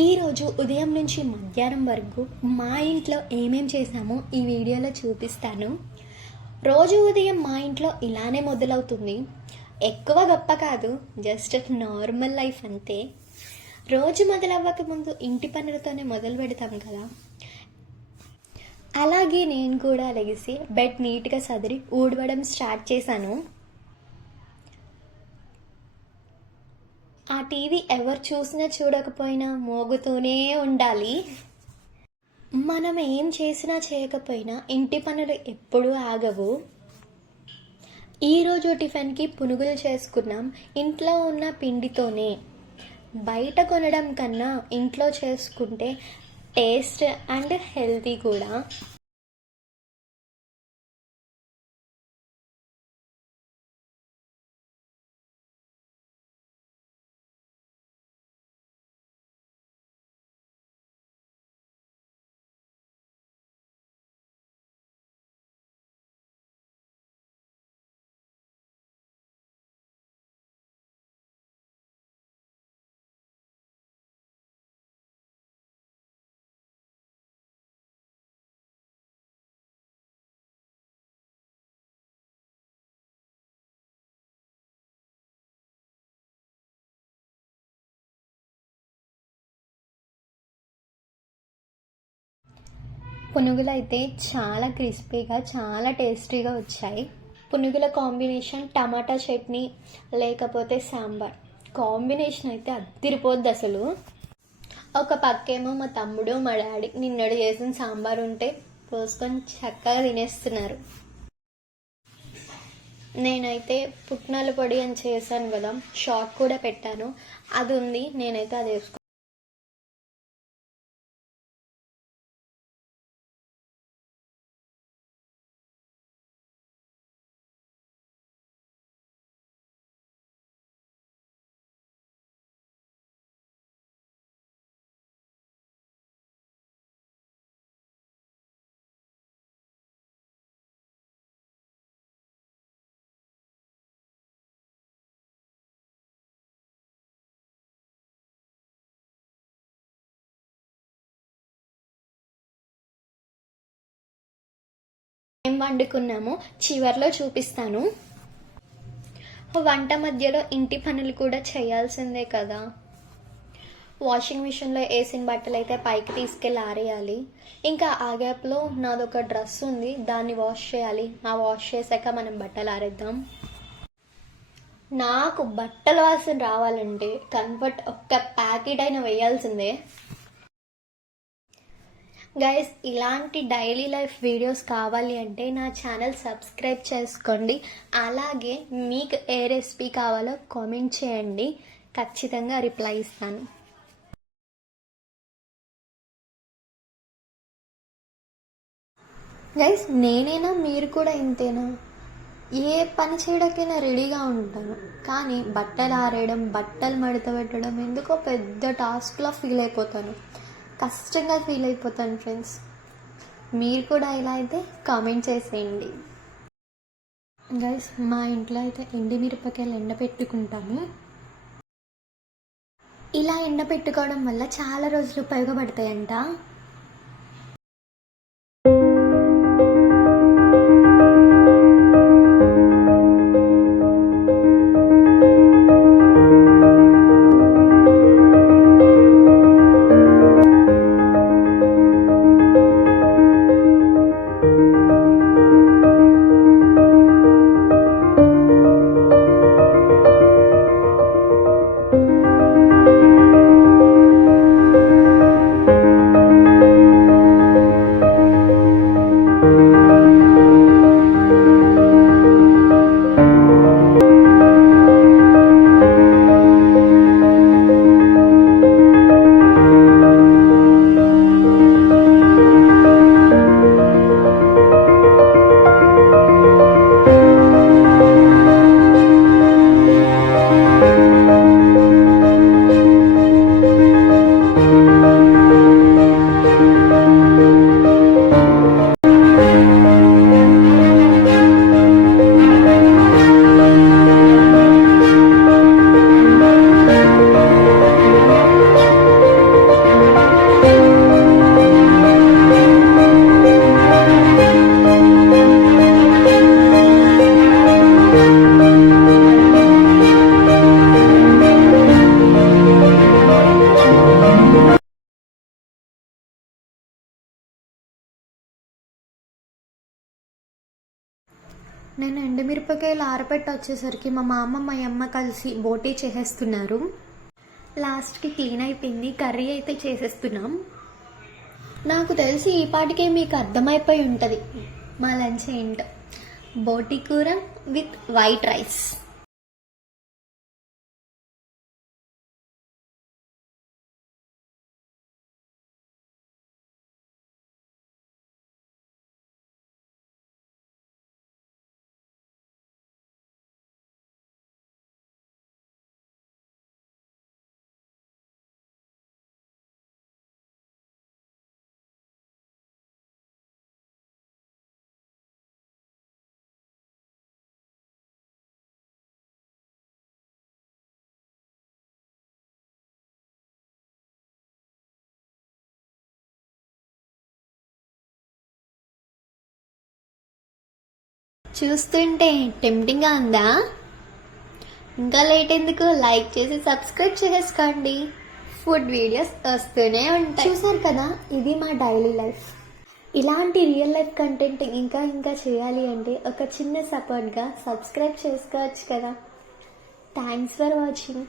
ఈరోజు ఉదయం నుంచి మధ్యాహ్నం వరకు మా ఇంట్లో ఏమేం చేశామో ఈ వీడియోలో చూపిస్తాను. రోజు ఉదయం మా ఇంట్లో ఇలానే మొదలవుతుంది. ఎక్కువ గొప్ప కాదు, జస్ట్ నార్మల్ లైఫ్ అంతే. రోజు మొదలవ్వక ముందు ఇంటి పనులతోనే మొదలు పెడతాం కదా. అలాగే నేను కూడా లెగిసి బెడ్ నీట్గా సదిరి ఊడవడం స్టార్ట్ చేశాను. ఆ టీవీ ఎవరు చూసినా చూడకపోయినా మోగుతూనే ఉండాలి. మనం ఏం చేసినా చేయకపోయినా ఇంటి పనులు ఎప్పుడూ ఆగవు. ఈరోజు టిఫిన్కి పునుగులు చేసుకున్నాం ఇంట్లో ఉన్న పిండితోనే. బయట కొనడం కన్నా ఇంట్లో చేసుకుంటే టేస్ట్ అండ్ హెల్తీ కూడా. పునుగులు అయితే చాలా క్రిస్పీగా చాలా టేస్టీగా వచ్చాయి. పునుగుల కాంబినేషన్ టమాటా చట్నీ లేకపోతే సాంబార్ కాంబినేషన్ అయితే అదిరిపోద్ది అసలు. ఒక పక్కేమో మా తమ్ముడు మా డాడీ నిన్నడు చేసిన సాంబార్ ఉంటే పోసుకొని చక్కగా తినేస్తున్నారు. నేనైతే పుట్నాల పొడి అని చేశాను కదా, షార్ట్ కూడా పెట్టాను, అది ఉంది. నేనైతే అది వేసుకున్నాను. ఏం వండుకున్నామో చివర్లో చూపిస్తాను. వంట మధ్యలో ఇంటి పనులు కూడా చేయాల్సిందే కదా. వాషింగ్ మిషన్లో వేసిన బట్టలు అయితే పైకి తీసుకెళ్ళి ఆరేయాలి. ఇంకా ఆ గ్యాప్లో నాదొక డ్రెస్ ఉంది, దాన్ని వాష్ చేయాలి. ఆ వాష్ చేశాక మనం బట్టలు ఆరేద్దాం. నాకు బట్టల వాసన రావాలంటే కంఫర్ట్ ఒక్క ప్యాకెట్ అయినా వేయాల్సిందే. గైస్, ఇలాంటి డైలీ లైఫ్ వీడియోస్ కావాలి అంటే నా ఛానల్ సబ్స్క్రైబ్ చేసుకోండి. అలాగే మీకు ఏ రెసిపీ కావాలో కామెంట్ చేయండి, ఖచ్చితంగా రిప్లై ఇస్తాను. గైస్, నేనైనా మీరు కూడా ఇంతేనా? ఏ పని చేయడానికైనా రెడీగా ఉంటాను, కానీ బట్టలు ఆరేయడం బట్టలు మడత పెట్టడం ఎందుకో పెద్ద టాస్క్లా ఫీల్ అయిపోతాను, కష్టంగా ఫీల్ అయిపోతాను. ఫ్రెండ్స్, మీరు కూడా ఇలా అయితే కామెంట్ చేసేయండి. గైస్, మా ఇంట్లో అయితే ఎండుమిరపకాయలు ఎండబెట్టుకుంటాము. ఇలా ఎండబెట్టుకోవడం వల్ల చాలా రోజులు ఉపయోగపడతాయంట. నేను ఎండుమిరపకాయలు ఆరపెట్టి వచ్చేసరికి మా మామ మా అమ్మ కలిసి బోటీ చేసేస్తున్నారు. లాస్ట్కి క్లీన్ అయిపోయింది, కర్రీ అయితే చేసేస్తున్నాం. నాకు తెలిసి ఈ పాటికే మీకు అర్థమైపోయి ఉంటుంది మా లంచ్ ఏంటో. బోటీ కూర విత్ వైట్ రైస్. చూస్తుంటే టెంప్టింగ్గా ఉందా? ఇంకా లేట్ ఎందుకు, లైక్ చేసి సబ్స్క్రైబ్ చేసుకోండి. ఫుడ్ వీడియోస్ వస్తూనే ఉంటాయి. చూసారు కదా, ఇది మా డైలీ లైఫ్. ఇలాంటి రియల్ లైఫ్ కంటెంట్ ఇంకా ఇంకా చేయాలి అంటే ఒక చిన్న సపోర్ట్గా సబ్స్క్రైబ్ చేసుకోవచ్చు కదా. Thanks for watching.